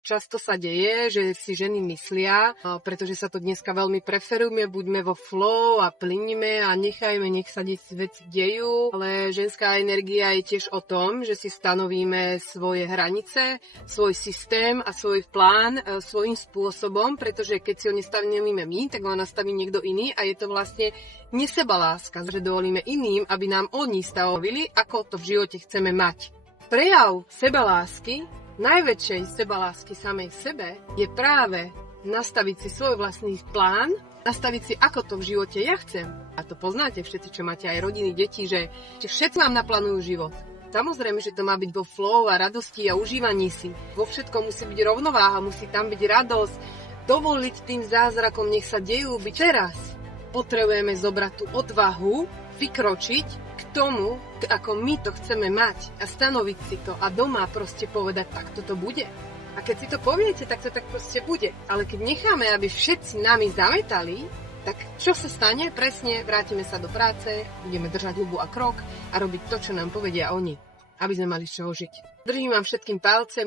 Často sa deje, že si ženy myslia, pretože sa to dneska veľmi preferujeme, buďme vo flow a plynime a nechajme, nech sa veci dejú, ale ženská energia je tiež o tom, že si stanovíme svoje hranice, svoj systém a svoj plán svojím spôsobom, pretože keď si ho nestavíme my, tak ho nastaví niekto iný a je to vlastne nesebaláska, že dovolíme iným, aby nám oni stanovili, ako to v živote chceme mať. Prejav sebalásky, najväčšej sebalásky samej sebe, je práve nastaviť si svoj vlastný plán, nastaviť si, ako to v živote ja chcem. A to poznáte všetci, čo máte aj rodiny, deti, že všetci vám naplánujú život. Samozrejme, že to má byť vo flow a radosti a užívaní si. Vo všetkom musí byť rovnováha, musí tam byť radosť, dovoliť tým zázrakom, nech sa dejú byť teraz. Potrebujeme zobrať tú odvahu, vykročiť k tomu, ako my to chceme mať a stanoviť si to a doma proste povedať, tak toto bude. A keď si to poviete, tak to tak proste bude. Ale keď necháme, aby všetci nami zametali, tak čo sa stane? Presne, vrátime sa do práce, budeme držať hubu a krok a robiť to, čo nám povedia oni, aby sme mali z čoho žiť. Držím vám všetkým palce.